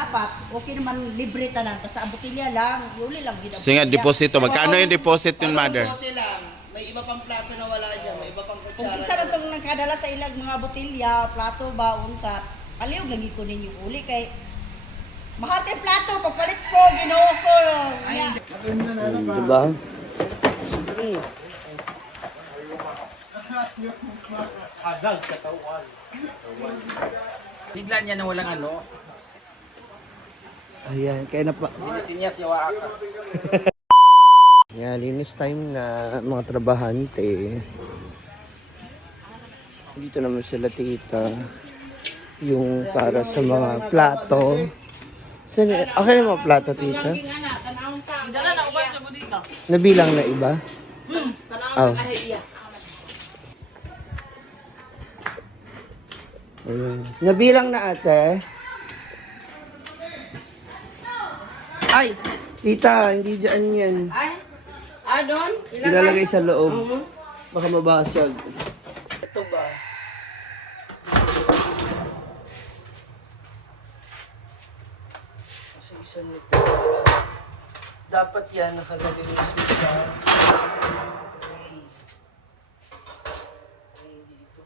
dapat okay naman libre tanan basta ang botelya lang, yuli lang gid. Sige, deposito. Magkano yung deposit yung mother? Bote lang. May iba pang plato na wala dyan. May iba pang Kung kutsara. kinsa na tong nagkadala sa ilang mga botelya, plato ba unsa, palihog lagi ko ninyo uli kay mahati plato pagpalit ko Ginoo ko. Nya. Diba? Bigla niya na walang ano. Ayan, kaya na pa. Sinisinyas yung waaka. Yan, linis time na mga trabahante. Dito naman sila tita. Yung para sa mga plato. Okay na mga plato, tita? Dala na uban sa budika. Nabilang na iba? Oh. Ayan. Nabilang na ate. Ay! Tita, hindi dyan yan. Ay, doon? Ilalagay sa loob. Baka mabasag. Ito ba? Kasi isa nito. Dapat yan nakalagay mismo sa tray. Ay, hindi dito.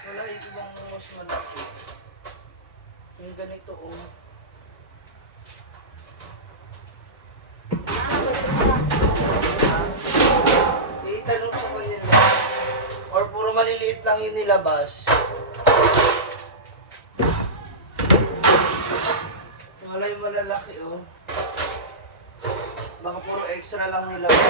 Wala yung ibang mas malaki. Yung ganito, oh. Itanong sa kanila. Or puro maliliit lang yung nilabas. Wala yung malalaki, oh. Baka puro extra lang nilabas.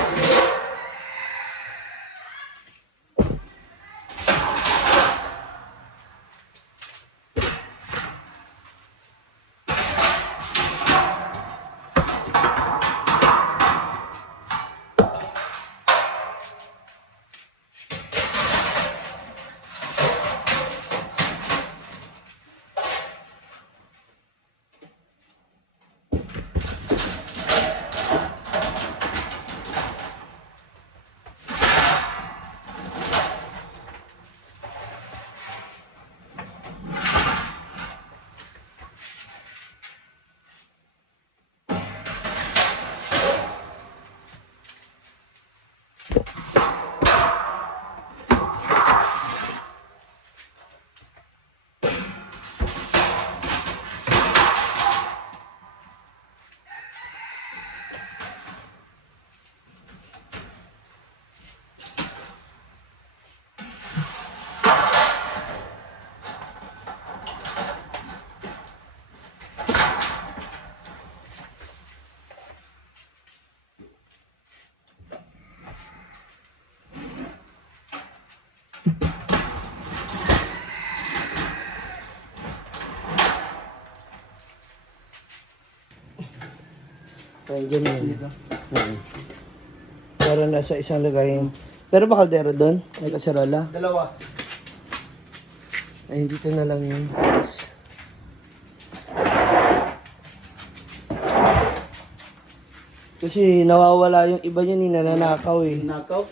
Ayan, ganyan. Pero nasa isang lagay. Pero ba kaldero doon? May kaserola? Dalawa. Ay, dito na lang yun. Kasi nawawala yung iba niya, ninanakaw eh. Nakaw.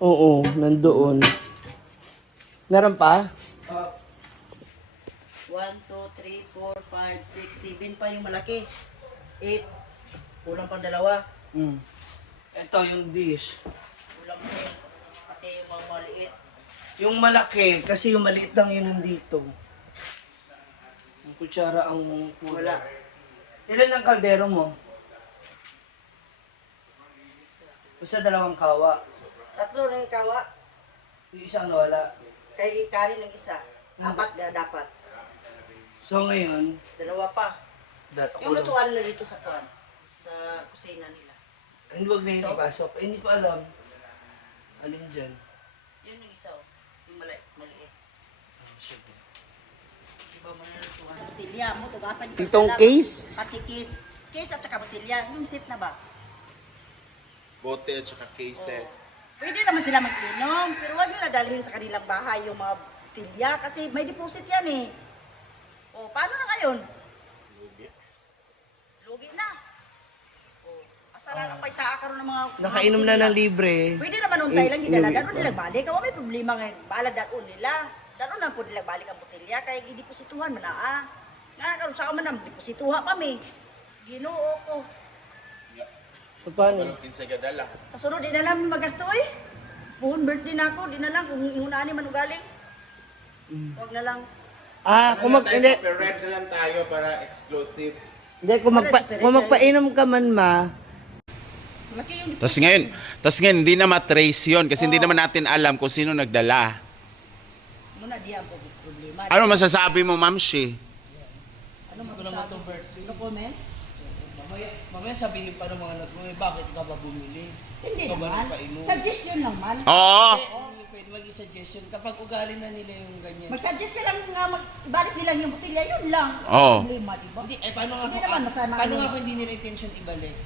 Oo, nandoon. Meron pa? 1 2 3 4 5 6 7 pa yung malaki. 8 kulang pang dalawa. Ito yung dish. Kulang pa yun. Pati yung mga maliit. Yung malaki, kasi yung maliit lang yun nandito. Yung kutsara ang Wala. Ilan ang kaldero mo? Basta dalawang kawa. Tatlo na yung kawa. Yung isang nawala. Kay Kari ng isa. 4 na dapat. So ngayon, Dalawa pa. Yung lutuan na dito sa kwan. Sa kusina nila. hindi wag na yun ipasok. Eh, hindi ko alam. Alin dyan? Yun yung isa oh. Yung maliit. Diba mo na lutuan? Botilya mo, tugasan. Pitong case? Pati case. Case at saka botilya. Yung set na ba? Bote at saka cases. Pwede naman sila mag-inom, pero huwag nila dalhin sa kanilang bahay yung mga botilya kasi may deposit yan eh. O, paano na ngayon? Lugi na. O, Kasalanan pa itaaka karon ng mga Nakainom na ng libre. Pwede naman untay lang gidala Inuwi danon nila balik. Kawa may problema nga balag danon nila. Danon lang pud nila balik ang botelya kay gideposituhan man naa. Nga karon sa man nang deposituha pa mi. Ginoo ko. Paano? Sa sunod di na lang magasto eh. Puhon birthday na ako, di na lang kung ingunani man ugaling. Huwag na lang. Kung hindi, Red na lang tayo para exclusive. hindi kung magpainom ka man Laki yung Tapos ngayon, hindi na matrace yun kasi hindi naman natin alam kung sino nagdala. muna di ang problema. Ano masasabi mo, Ma'am Shi? Ano masasabi? No comment? Mamaya sabihin pa ng mga anak mo, bakit ikaw ba bumili? Hindi Ikaw ba naman. nagpainom? Suggestion naman. Oo. Hindi pwede mag-suggestion. Kapag ugali na nila yung ganyan. Mag-suggest ka lang nga ibalik nila yung botelya, yun lang. Oo. Problema, di ba? Hindi, paano nga Hindi kung, naman masama paano yun. nga kung hindi nila intention ibalik?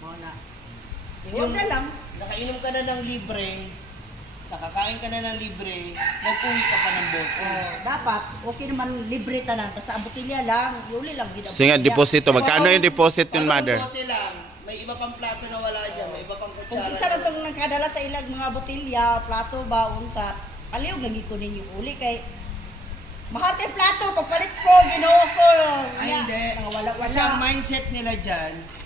Oo na. Huwag na lang. Nakainom ka na ng libre, nakakain ka na ng libre, nag-uwi ka pa ng bote. Oh, dapat, okay naman libre tanan. Basta ang botelya lang, yuli lang. Gid ang Sige, botelya. deposito. Magkano yung deposit yun, Parang Mother? bote lang, may iba pang plato na wala dyan, may iba pang Kung kutsara. kinsa lang itong nagkadala sa ilag mga botelya, plato, baon sa kaliw, lagi ko ninyo uli kay mahati plato, pagpalit ko, ginoo ko. Ay, hindi. Wala. Kasi ang mindset nila dyan,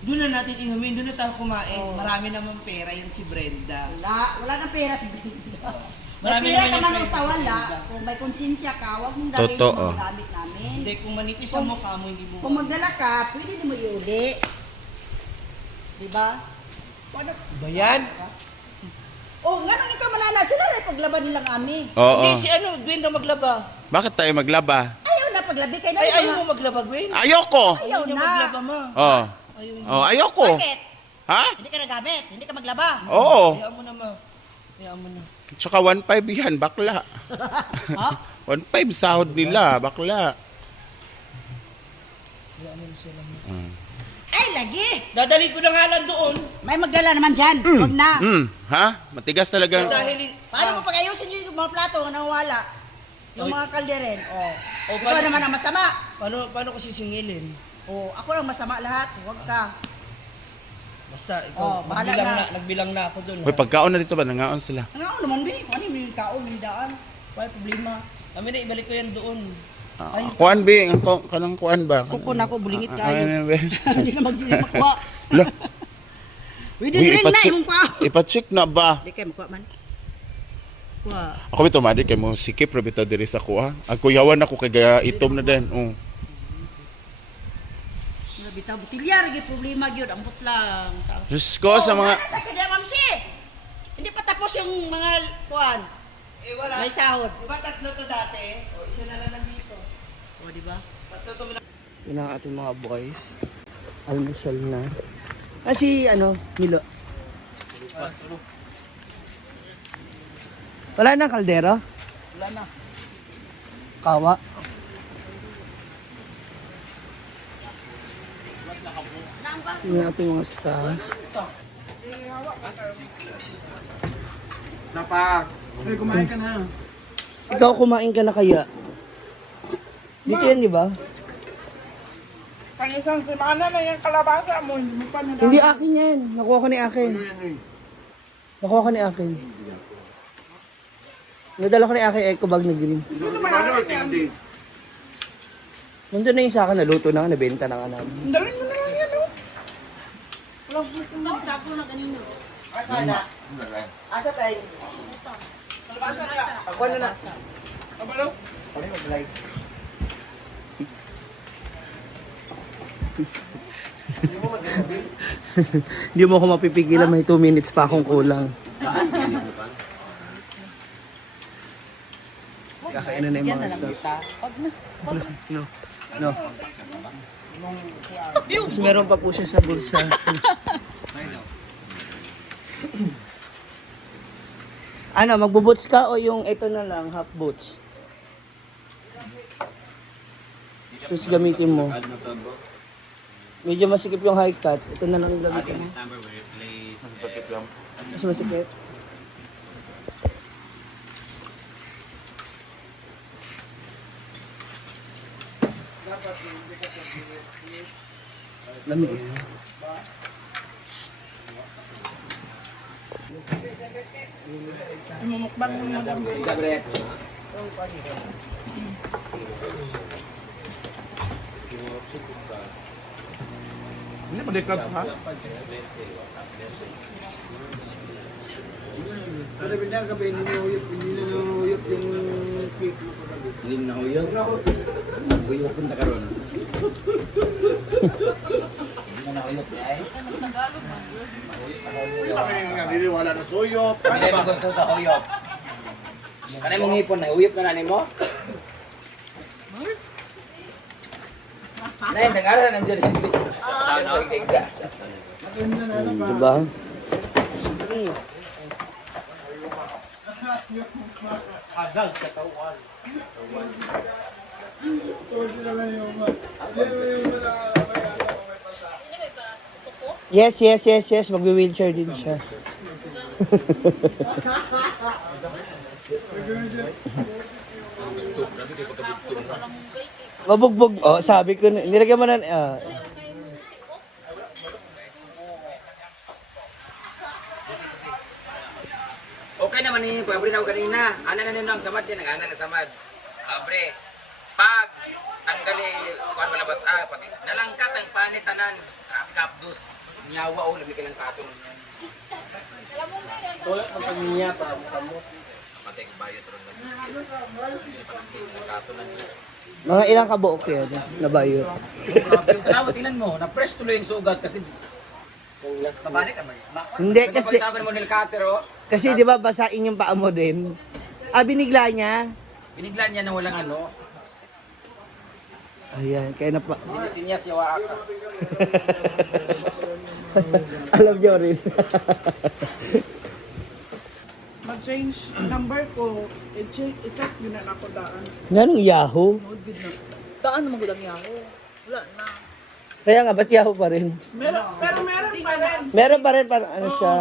doon na natin inumin, doon na tayo kumain. Oo. Marami namang pera yan si Brenda. Wala nang pera si Brenda. May Marami pera naman ka yung man pera sa si wala, Brenda. kung may konsensya ka, huwag mong dalhin yung Totoo. mga gamit namin. Hindi, kung manipis ang mukha mo, hindi mo. Kung magdala ka, pwede mo iuli. Diba? Ano? Ba yan? Oh, nga nang ikaw manana, sila rin paglaban nilang ami. Oo. Hindi, si Gwen na maglaba. Bakit tayo maglaba? Ayaw na paglabi kay Ay, ayaw mo maglaba, Gwen. Ayoko! Ayaw niya na. maglaba, ma. Oh. Ayaw niya. Oh, ayoko. Bakit? Ha? Hindi ka nagamit, hindi ka maglaba. Oo. Hayaan mo na, ma. Hayaan mo na. Tsaka 1.5 yan, bakla. Ha? 1.5 sahod nila, bakla. Ay, lagi. Dadali ko na nga lang doon. May magdala naman dyan. Huwag na. Ha? Matigas talaga. Dahil, Paano mo pag-ayusin yung mga plato na nawala? Yung mga kalderen. Oh. O, Ikaw naman ang masama. paano ko sisingilin? Oh, ako lang masama lahat. Huwag ka. Basta, Oh, ikaw, bahala nagbilang na ako doon. Uy, pagkaon na dito ba? Nangaon sila. Nga naman, Bi. Ano yung kaon, may daan. Wala problema. Kami na, ibalik ko yan doon. Kuan, Bi. Kanang kuan ba? Kukun ako, bulingit Ah, kayo. ano, Bi? Hindi na magdili makuha. Lah, Pwede uy, rin na, imong kuha. ipacheck na ba? Hindi kayo makuha man. Kuha. Ako bito, Madi, kay mo sikip ra bitaw diri sa kuha. Ang kuyawan ako kay gaya itom na din. Oh. Bitaw, butilya, lagi problema gyud ambot lang. Diyos ko, sa mga... Ano sa kanya, Mamsi? Hindi pa tapos yung mga kuhan. Eh, wala. May sahod. Diba tatlo to dati? O, isa na lang nandito. O, di ba? Tatlo to Yun ang ating mga boys. Almusal na. Si Milo. Wala na kaldero? Wala na. Kawa. Yun ang ating mga staff. Ikaw kumain ka na kaya? Dito yan, di ba? Kang isang semana na yung kalabasa mo, hindi mo pa na. Hindi akin yan. Nakuha ko ni akin. Nakuha ko ni akin. Nadala ko ni akin eco bag na green. Nandun na yung sa akin, naluto na nga, nabenta na nga namin. Dalhin mo na lang yan, oh. Asa na? Asa tayo? Kalabasa na. Ako na na. Abalo. Kami mag-live. Hindi mo ako mapipigilan, may 2 minutes pa akong kulang. Kakainin na yung mga staff. No. No. Tapos meron pa po siya sa bulsa. Ano, magbo-boots ka o yung ito na lang, half boots? Tapos gamitin mo. Medyo masikip yung high cut. Ito na lang yung gamitin mo. Mas masikip. Lamig. Imumukbang mo na lang. Gabriel. Hindi mo dekat ha? Hindi mo nahuyog. Huyog punta ka ron. Hindi mo nahuyog eh. Naniniwala na suyop. Hindi mo gusto sa huyog. Kanay mong ipon na, huyog ka na ni mo? Nay, nag-aral nandiyan hindi. Nagtigda. Diba? Yes. Magwi-wheelchair din siya. Mabugbog. Oh, sabi ko, nilagyan mo na, Okay naman ni Pobre na ako kanina. Ano na nino ang samad yan, nag-ana na samad. Pobre, pag tanggali, kuhan malabas pag nalangkat ang panitanan, kapdos, niyawa o, labi ka lang katon. Wala pang pagniya para mo. Matay ko bayot ron lagi. Kasi panangkin, nagkatonan niya. mga ilang kabuok yan, nabayot. Grabe yung tanawa, tingnan mo, na-press tuloy yung sugat kasi Hindi, kasi, pagkakatawa mo nil cutter, oh. kasi di ba basain yung paa mo din? Binigla niya. Biniglan niya na walang ano, Ayan, kaya na pa. sinisinyas niya wa ka. Alam niyo rin. Mag-change number ko. I-set yun na ako daan. Nanong Yahoo? Daan naman gudang yaho. Wala na. Kaya nga, ba't Yahoo pa rin? Meron pa rin. Meron pa rin, parang ano siya.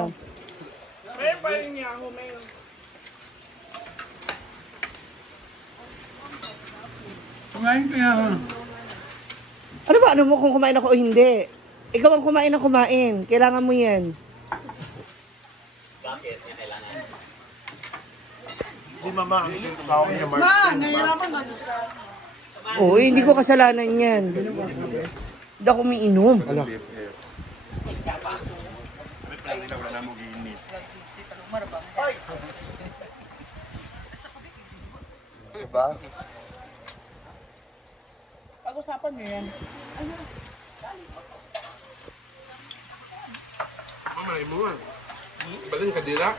Meron pa rin Yahoo, meron. Ano ba, ano mo kung kumain ako o hindi? Ikaw ang kumain na kumain. Kailangan mo yan. Di mama, ang tao niya Mark. Nahirapan na siya. Oo, hindi ko kasalanan yan. Hindi ako umiinom. Ala. Diba? Pag-usapan niyo yan. Mama, imo nga. Baling kadira.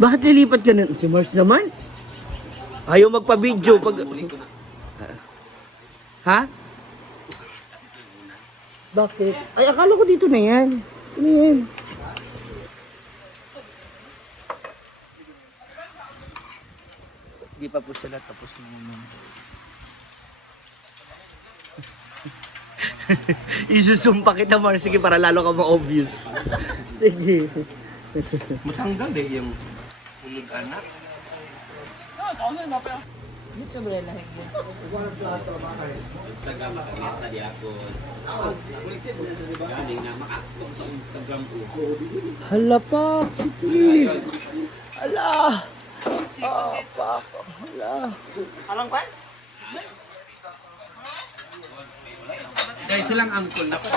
Bakit lilipat ka na? Si Mars naman? Ayaw magpa-video pag... Ha? Bakit? Ay, akala ko dito na yan. Ano yan? Di pa po sila tapos naman. Isusumpa kita, Mars. Sige, para lalo ka ma-obvious. Sige. Matanggal deh yung ulod anak. YouTube rin lahig yun. Hala pa, sige. Hala. Pak. Hala. Alang kwan? Guys, silang angkol na pa.